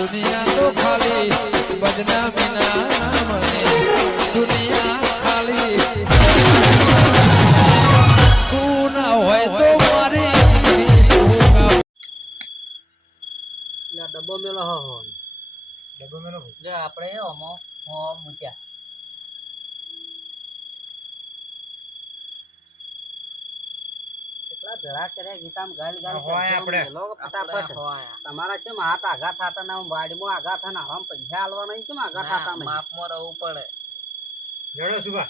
દુનિયા તો ખાલી બદનામી ના મને દુનિયા ખાલી તું ના હોય તો મારી ડબ્બો મેલો હો ડબ્બો મેલો લે આપણે ઓમો હો મૂક્યા કેટલા ભેળા કર્યા ગીતામ ગાલ ગાલ હોય આપણે. મેલો ફટાફટ તમારા કેમ હાથ આઘા થાતા ના વાડીમાં આઘા થાના આમ પૈસા આલવાના ઈ કેમ આઘા થાતા નહીં માપમાં રહેવું પડે લડો સુભા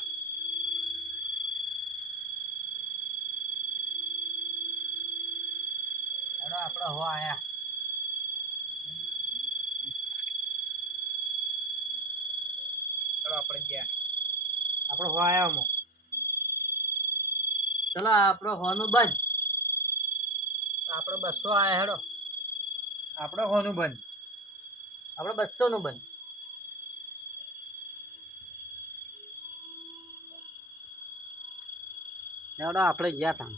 હેડો આપણે હો આયા ચલો આપણે ગયા આપણો હો આયા મો ચલો આપણો હોનું બંધ આપણે 200 આયા હેડો આપણો હોનું બંધ આપણે 200 નું બંધ હેડો આપણે ગયા તા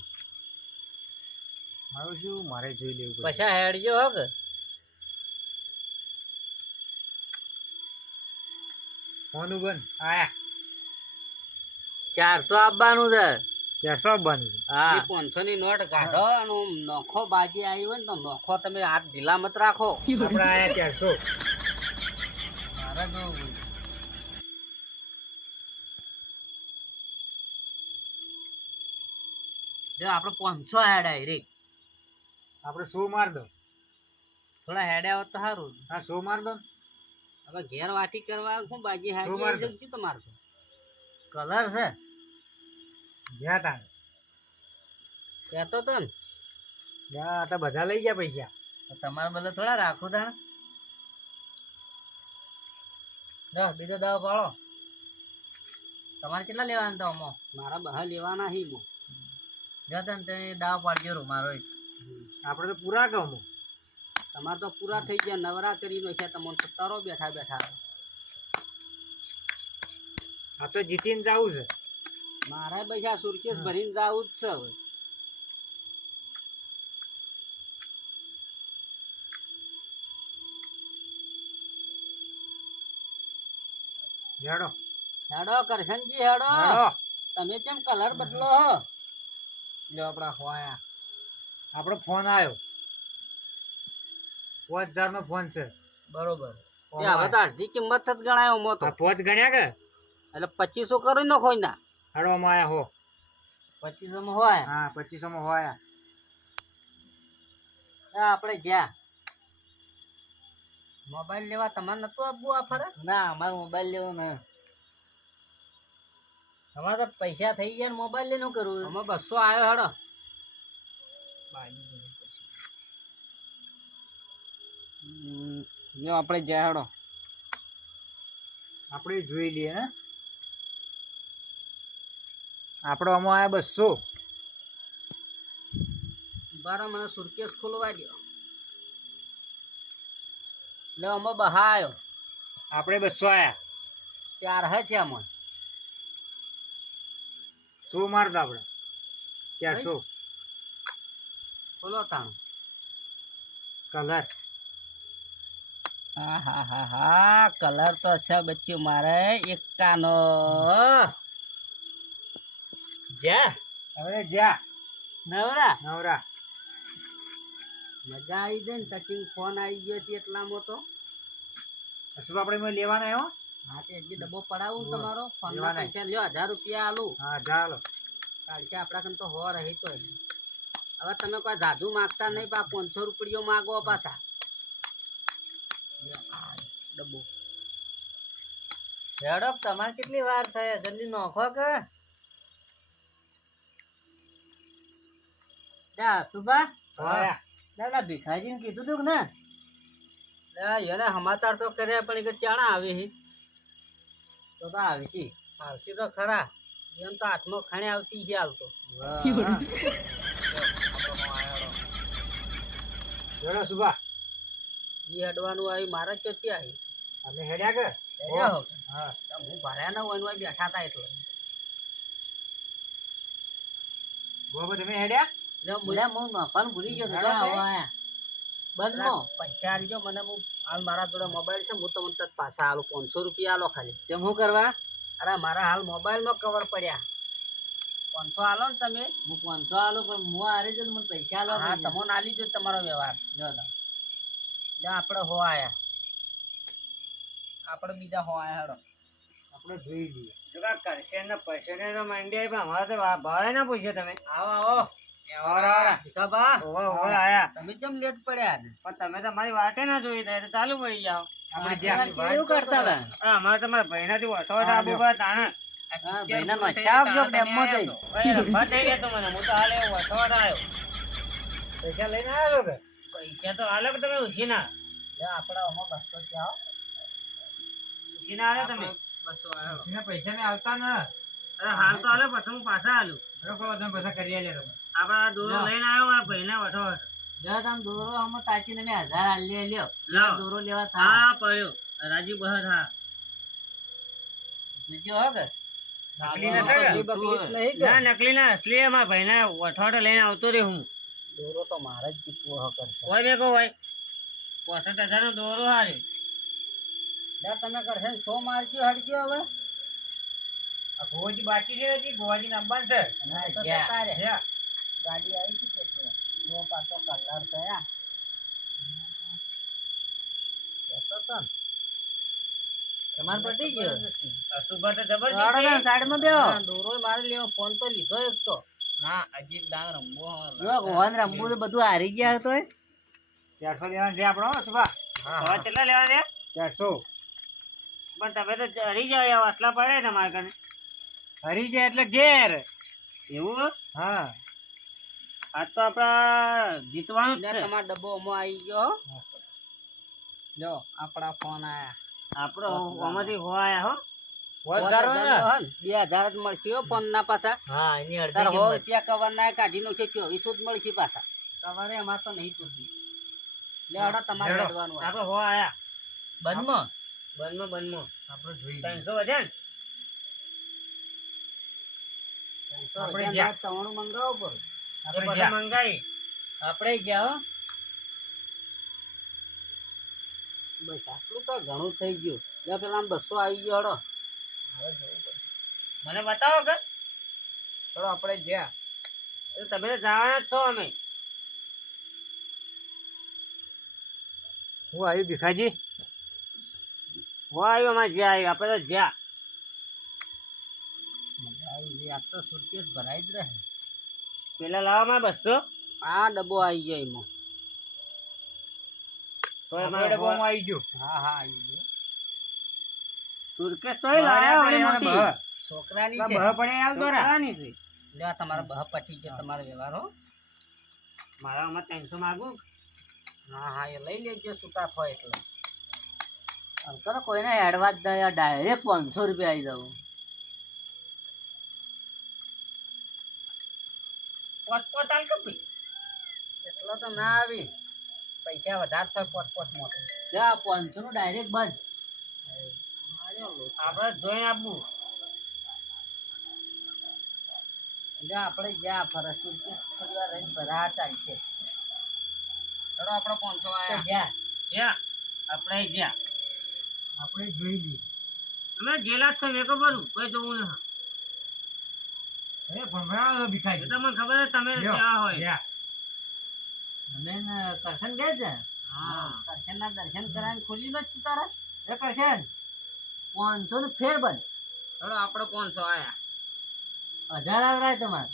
મારું શું મારે જોઈ લેવું પડે પૈસા હેડજો હો કે હોનું બંધ આયા 400 આપવાનું છે ત્યાં સબ બંધ હા 500 ની નોટ કાઢો અને નોખો બાજી આવી હોય ને તો નોખો તમે હાથ ઢીલા મત રાખો આપણે આયા 400 મારે જો આપણે 500 હેડ ડાયરેક્ટ આપણે 100 માર દો થોડા હેડ્યા હોત તો સારું હા 100 માર દો હવે ઘેર વાટી કરવા શું બાજી શું માર દો? હાજી તમારે કલર છે જ્યાં તા કહેતો તો ને જ્યાં તો બધા લઈ ગયા પૈસા તો તમારે બધા થોડા રાખો તાણ બીજો દાવ પાડો તમારે કેટલા લેવાના તો અમો મારા બહાર લેવાના હી મો જો તને તે દાવ પાડજો રો મારો આપણે તો પૂરા ગમો તમારે તો પૂરા થઈ ગયા નવરા કરી નાખ્યા તમને તો તરો બેઠા બેઠા આ તો જીતીને જવું છે મારે પૈસા સુરકેશ ભરીને જવું જ છે હવે હેડો હેડો કરશનજી હેડો હેડો તમે કેમ કલર બદલો હો લ્યો આપણા હોયા આપણો ફોન આવ્યો 5000 નો ફોન છે બરોબર એ હવે તો અડધી કિંમત જ ગણાયો મોતો આ 5 ગણ્યા કે એટલે 2500 કરી નો કોઈ ના હેડો માં આયા હો 2500 માં હોય હા 2500 માં હોયા આપણે જ્યાં મોબાઈલ લેવા તમારે નતું આપવું આ ફરક ના અમારે મોબાઈલ લેવો ને અમારે તો પૈસા થઈ ગયા ને મોબાઈલ લેનું કરવું અમે 200 આવ્યો હેડો જો આપણે જ્યાં હેડો આપણે જોઈ લઈએ ને આપણો આમાં આયા 200 બારા મને સુરકેસ ખોલવા દો લે અમે બહા આવ્યો આપણે 200 આયા 4 હે છે આમાં 100 માર દો આપણે 400 ખોલો તાણ કલર હા હા હા હા કલર તો છે બચ્ચું મારે એકાનો જા હવે જા નવરા નવરા મજા આવી જાય ને ટચિંગ ફોન આવી ગયો છે એટલામાં તો શું આપણે એમાં લેવાના આવ્યો હા તે હજી ડબ્બો પડાવું તમારો ફોન લેવાના. પૈસા લ્યો 1000 રૂપિયા આલું હા ચાલો કાલકે આપણા કન તો હો રહી તો હવે તમે કોઈ જાદુ માગતા નહીં પા 500 રૂપિયો માગો પાછા લ્યો આ ડબ્બો હેડો તમારે કેટલી વાર થાય જલ્દી નોખો કે જા સુબા આયા દાદા ભીખાજીને કીધું તું ને એને સમાચાર તો કર્યા પણ કે ચાણા આવી હી તો આવી આવશે તો ખરા એમ તો હાથમાં ખાણે આવતી છે હાલ તો હેડો સુભા ઈ હેડવાનું આવી મારે ક્યાંથી આવી અમે હેડ્યા કે હેડ્યા હો કે? હા હું ભર્યા ના હોય બેઠા હતા એટલે ગોબો તમે હેડ્યા એટલે મુલા હું નફાન ભૂલી ગયો હેડો ભાઈ. બંધ પૈસા આલજો મને હું હાલ મારા જોડે મોબાઈલ છે, હું તમને તરત પાછા આલું 500 રૂપિયા આલો ખાલી. જેમ હું કરવા અરે મારા હાલ મોબાઈલમાં કવર પડ્યા 500 આલો ને તમે. હું 500 આલું પણ હું હારે છે મને પૈસા આલો હા તમને આલી દો તમારો વ્યવહાર. આપણે હો આયા, આપણે બીજા હો આયા હેડો. આપણે જોઈ લઈએ. જો કા કરશે ને પૈસે ને તો મંડી પણ અમારે તો ભાવે ના પૂછ્યો તમે. આવો આવો ઓરા ભીખાબા, ઓવા ઓવા આયા. તમે કેમ લેટ પડ્યા ને? પણ તમે તો મારી વાટે ના જોઈ તો ચાલુ પડી જાઓ. આપણે તમારે કેવું કરતા હતા? હા, અમારે તમારા ભાઈનાથી ઓછો આબુ પર તાણે. હા, ભાઈના મચ્છા આપજો ડેમમાં જઈ. ઓય, રફા થઈ ગયા તો મને. હું તો હાલે ઓછો આવ્યો. પૈસા લઈને આવ્યો કે? પૈસા તો હાલે તમે ઉછીના. લે આપણે આમાં 200 છે આવો. ઉછીના હાલે તમે. 200 આયો. ઉછીના પૈસા ને આવતા ને. અરે હાલ તો હાલે પછી હું પાછા હાલું. રોકો તમે પાછા કરી આલે તમે. આપણા દોરો લઈને આવ્યો મારા ભાઈને ઓછો. જો તમે દોરો આમાં તાચીને મેં 1000 આલી લ્યો. લાવ. દોરો લેવા થા. હા પડ્યો. રાજી બહર હા. જોજો હો કે નકલી નથી કે? નહીં કે? ના નકલી ના અસલી મારા ભાઈને વઠવાડો લઈને આવતો રે હું. દોરો તો મારે જ જીતવો હ કરશે. કોઈ બેકો હોય 65,000 નો દોરો હારે. લે તમે કરશે ને 100 મારજો હડજો હવે. આ ગોવાજી બાકી છે હજી ગોવાજી નામબાન છે. તો જતા રે. ગાડી આવી છે કે જો પાછો કલર થયા કેતો તો ને. તમાર પટી ગયો. અશુભા તો જબર આડો છે. તમે સાઈડમાં બેહો. હા, દોરો મારે લેવો. ફોન તો લીધો એક તો. ના હજી ડાંગ રમવો. જો ગોવાન રમવું તો બધું હારી ગયા તોય. 400 લેવાના છે આપણો અશુભા. હવે કેટલા લેવા છે? 400. પણ તમે તો હરી જાવ યાર, આટલા પડે તમારે કને. હરી જાય એટલે ઘેર. એવું? હા. આજ તો આપડા જીતવાનું જ લે છે. તમારો ડબ્બો અમો આવી ગયો હો. લ્યો આપણા ફોન આયા. આપણો આમાંથી હો આયા હો. 2000 જ મળશે હો ફોન ના પાછા. હા એની તાર અડધી 100 કિંમત. રૂપિયા કવર ના કાઢી નો છે 2400 જ મળશે પાછા. કવરે અમાર તો નહીં તૂટી. લે હડો તમારે હેડો. હેડવાનું હોય. આપણે હો આયા. બંધમાં બંધમાં. આપણે જોઈ 300 વધ્યા ને? તો આપણે હજાર જ્યાં. તવણું મંગાવો પર. એ બધા મંગાઈ. આપણે જાઓ. બસ આટલું તો ઘણું થઈ ગયું. લે પેલા આમ 200 આવી ગયો હડો. મને બતાવો કે ચલો આપણે જ્યાં. એ તમે તો જવાના જ છો અમે. હું આવ્યું ભીખાજી? હું આવ્યું અમારે જ્યાં આવ્યું આપણે તો જ્યાં. આ તો સુટકેસ ભરાઈ જ રહે. પેલા લાવો માં 200. આ ડબ્બો આવી ગયો એમાં. તો અમારો ડબ્બામાં આવી ગયો. હા હા આવી ગયો. સુરકેસ તોય લાયા વળી મોટી. છોકરાની બહ છે. પડે આવ દોરા. છોકરાની છે. લે આ તમારા બહ પટી ગયો તમારો વ્યવહાર હો. મારા આમાં 300 માગું. હા હા એ લઈ લેજો છૂટા હોય એટલે. અંકલ કોઈને હેડવા જ નહીં ડાયરેક્ટ 500 રૂપિયા આવી જાવ. પોત આલ કે ભાઈ. એટલો તો ના આવી. પૈસા વધારે થાય 5 મોટો. લે આ 500 નું ડાયરેક્ટ બંધ. આપણે જોઈને આપવું. એટલે આપણે જ્યાં ફરશું થોડી વાર રહીને ભરા ચાલશે. ચલો આપણે 500 તો આયા. જા. જ્યાં આપણે જ્યાં આપણે જોઈ લઈએ. તમે જેલા જ છો મેં ખબર કોઈ જોવું નહીં. અરે ભમરાળો ભીખાઈ. તમને ખબર છે તમે ક્યાં હોય. મને ને કરશન કે છે. હા. કરશનના દર્શન કરાવીને ખોલી નો જ તારા. એ કરશન 500 નું ફેર બંધ. ચલો આપણે 500 આયા. 1000 આવરાય તમારે.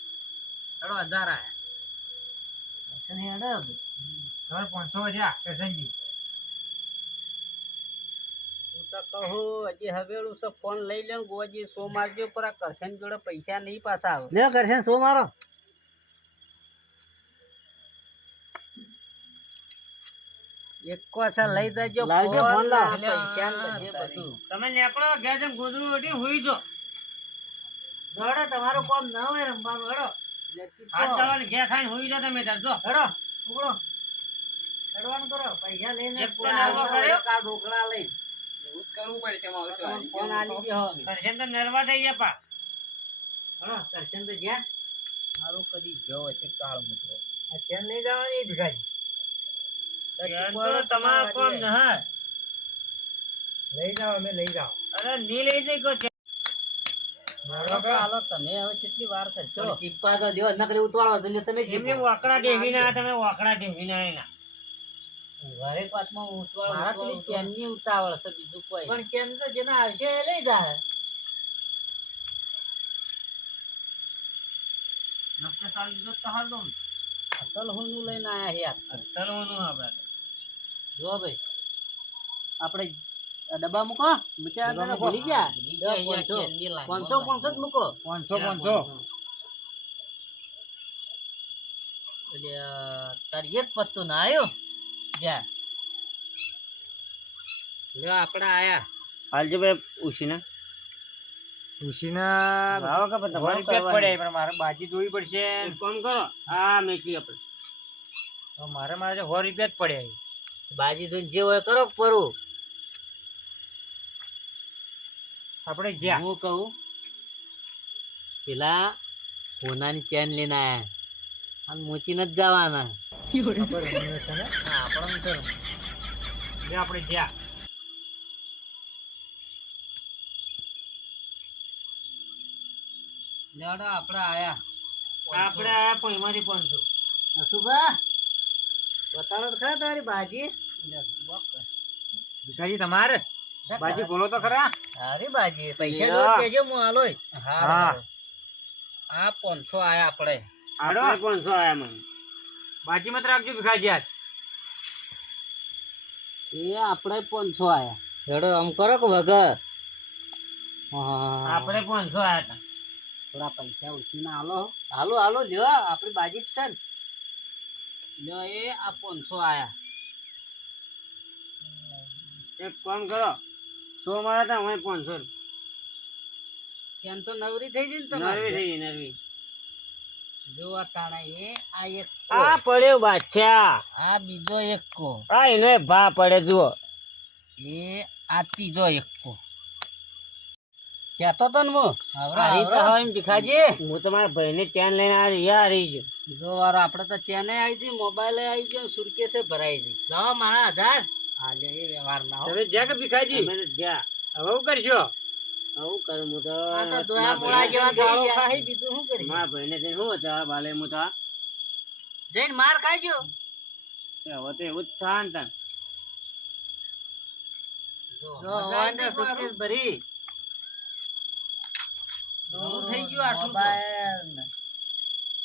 ચલો 1000 આયા. કરશન હેડો હવે. તમારે 500 વધ્યા કરશનજી. હું તો કહું હજી હવેળું છે ફોન લઈ લે ગોજી 100 મારજો પર આ કરશન જોડે પૈસા નહીં પાછા આવે. લે કરશન 100 મારો. એક કોસા લઈ જજો. લાવજો ફોન લાવ. પૈસા ને બધે બધું. તમે નેકળો ઘેર જેમ ગોદડું ઓઢી હુઈ જો. દોડો તમારું કામ ના હોય રમવાનું હેડો. હાથ ચાવલ ઘેર ખાઈને હુઈ જાઓ તમે તાર જો. હેડો ઉગડો. હેડવાનું કરો પૈસા લઈને એક તો નરવો કર્યો. આ ઢોકળા લઈ એવું જ કરવું પડશે ફોન આલી ગયો હવે. કરશન તો નરવા થઈ ગયા પા. હેડો કરશન તો જ્યાં. મારું કદી ગયો છે કાળ મોટો. અત્યારે નહીં જવાની ભીખાજી. તો તમારા કોમ ન હે. લઈ જાઓ અમે લઈ જાઓ અરે ની લઈ જઈ કો હાલો તમે હવે કેટલી વાર કરશો પણ ચીપા તો દ્યો, નકરી ઉતવાળો તો લ્યો તમે એમને વાકડા ઢેવી ના તમે વાકડા ઢેવી ના એના હરેક વાતમાં ઉતવાળો મારા પેલી ચેનની ઉતાવળ છે બીજું કોઈ પણ ચેન તો જેને આવશે એ લઈ જાય. નફને સાલ દીધો તો હાલ દો અસલ હોનું લઈને આયા યાર અસલ હોનું આપણે જો ભાઈ આપણે આ ડબ્બા મૂકો મૂક્યા ડબ્બા અંદર મૂકો. ભૂલી ગયા ભૂલી ગયા, પાંચસો. ચેનની લાઈન 500 જ મૂકો 500 એટલે તારી એક પત્તો ના આવ્યો જા લ્યો આપણે આયા હાલજો ભાઈ ઉશીના ઉશીના ભાવ કે તમારી પેટ પડે પણ મારે બાજી જોવી પડશે કોમ કરો આ મેકી આપણે તો મારે 100 રૂપિયા જ પડ્યા બાજી જોઈને જે હોય કરો પરું આપણે જ્યાં હું કહું પેલા હોનાની ચેન લઈને આયા અને મૂચીને જ જવાના હા આપણને તો જે આપણે જ્યાં લેવડો આપણે આયા આપણે આયા પૈમાંથી 500 સુભા બતાડો તો ખરા તારી બાજી ભીખાજી તમારે બાજી બોલો તો ખરા હારી બાજી પૈસા યા. જોઈ દેજો હું હાલોય હા. આ 500 આયા આપણે આડો 500 આયા મને બાજી મત રાખજો ભીખાજી આજ એ આપણે 500 આયા હેડો આમ કરો કે વગર હા આપણે 500 આયા હતા થોડા પૈસા ઉછીને હાલો હાલો હાલો લ્યો આપણી બાજી જ છે ને લ્યો એ આ 500 આયા એક કામ કરો 100 મારા હતા હું 500 કેમ તો નવરી થઈ ગઈ ને નરવી તમારી થઈ ગઈ નરવી જો આ તાણા એ આ એક આ પડ્યો બાદશાહ આ બીજો એક કો આ એને ભા પડે જુઓ એ આ ત્રીજો એક કો કહેતો તો ને હું આવી તો હવે હવે ભીખાજી હું તમારા ભાઈને ચેન લઈને આવી યાર રહી છું જો વારો આપણે તો ચેને આવી હતી મોબાઈલે આવી ગયો સુરકેસે ભરાઈ ગઈ લાવો મારા 1000 હા લે એ વ્યવહાર ના હો તમે જ્યાં કે ભીખાજી અમે તો જ્યાં હવે શું કરશો આવું કરું હું તો આ તો દોયા મોળા જેવા ગાળો ખાઈ બીજું શું કરી મારા ભાઈને જઈને શું હતા બાલે હું તો જઈને માર ખાજો હવે તો એવું જ થાય ને તાન. જો વાંદે સુરકેસ ભરી દોરું થઈ ગયું આટલું મોબાઈલ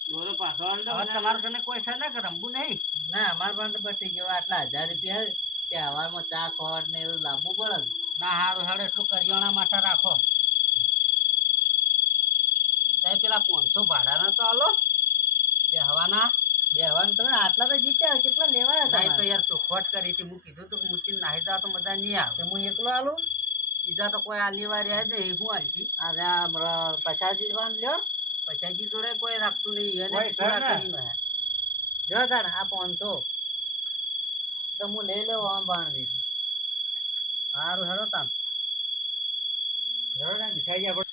દોરો પાછો આલો હવે તમારા કને કોઈ છે ને કે રમવું નહીં ના અમારા પાસે બટી ગયો આટલા 1000 રૂપિયા કે હવારમાં ચા ખોટ ને એવું લાવવું પડે ના હારું હેડો એટલું કરિયાણા માટે રાખો સાહેબ પેલા 500 ભાડાના તો આલો બે હવાના તમે આટલા તો જીત્યા કેટલા લેવાયા હતા તો યાર ચોખવટ કરી હતી હું કીધું તું મૂચીને નાહી જાવ તો મજા નહીં આવે હું એકલો આલું બીજા તો કોઈ આલી વાર રહ્યા છે એ શું આલશી અરે પૈસાજી પણ લ્યો પૈસાજી જોડે કોઈ રાખતું નહીં એને કોઈ સર પૂરા ને. કરીને હે જો તાણ આ 500 તો હું લઈ લઉં આમ બાણ દીધું સારું હેડો તાણ જરો ને ભીખાજી આપણે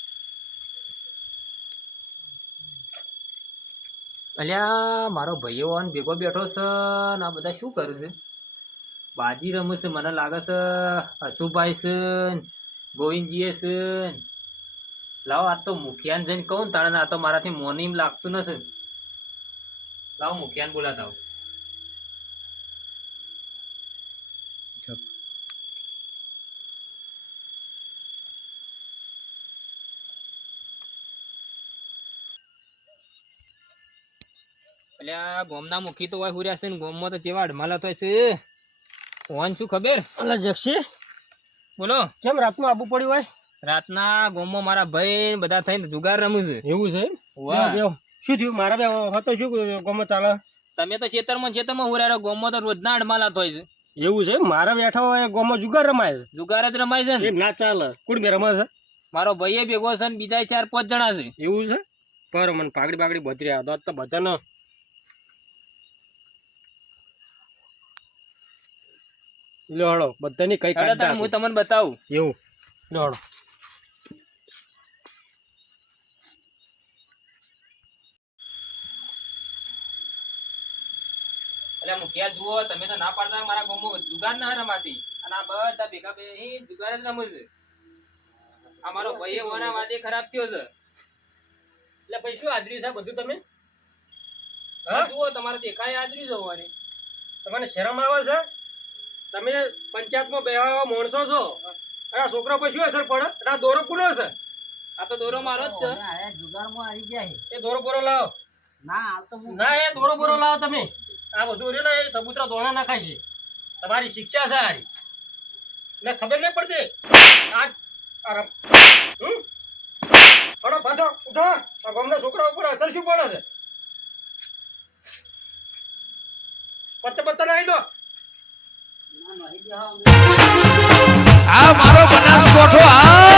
અલ્યા મારો ભાઈઓ આન ભેગો બેઠો છે ને આ બધા શું કરે છે બાજી રમે છે મને લાગે છે હસુભાઈ છે ને ગોવિંદજીએ છે ને. લાવો આ તો મુખિયાને જઈને કહું ને તાણે આ તો મારાથી મોનીમ લાગતું નથી. લાવો મુખિયાને બોલાતા આવો. અલ્યા ગોમના મુખી તો હોય હુર્યા છે ને ગોમમાં તો જેવા અડમાલા થાય છે ઓન શું ખબર અલા જક્ષી બોલો કેમ રાતનું આબુ પડ્યું હોય રાતના ગોમમાં મારા ભાઈ ને બધા થઈને જુગાર રમું છે એવું છે વાહ. શું થયું મારા બે હતો શું ગમો ચાલે તમે તો ખેતરમાં હુર્યા ગોમમાં તો રોજના અડમાલા થાય છે એવું છે મારા બેઠા હોય ગમો જુગાર રમાય જુગાર જ રમાય છે ને એમ ના ચાલે કોણ બે રમાય છે મારો ભાઈ ભેગો છે ને બીજા 4-5 જણા છે એવું છે પર મને પાગડી બાગડી બધી આ તો બધાને લો હળો બધાની કઈ હેડો તાણ હું તમને બતાવું એવું લો હળો એટલે મુખિયા જુઓ તમે તો ના પાડતા મારા ગોમમાં જુગાર ના રમાતી અને આ બધા ભેગા બેહી જુગાર જ રમે છે. આ મારો ભાઈ ઓના વાદે ખરાબ થયો છે. એટલે ભાઈ શું આદર્યું છે બધું તમે હા જુઓ તમારે દેખાય આદરી જવાની. તમને શરમ આવે છે? તમે પંચાયતમાં બેહવા માણસો છો અને આ છોકરા પર શું અસર પડે? અને આ દોરો કોનો છે? આ તો દોરો મારો જ છે. આ જુગારમાં આવી ગયા છે. એ દોરો બોરો લાવો. ના આ તો હું ના એ દોરો બોરો લાવો તમે. આ બધું રહ્યું ને એ સબૂતરા દોણા નાખાય છે. તમારી શિક્ષા છે આ. ને ખબર નહીં પડતી આ આરામ હડો પાછો ઉઠો. આ ગામના છોકરા ઉપર અસર શું પડે છે? પત્તે પત્તે નાખી દો. ના નહીં બેહવા. આ મારો બનાસકોઠો આ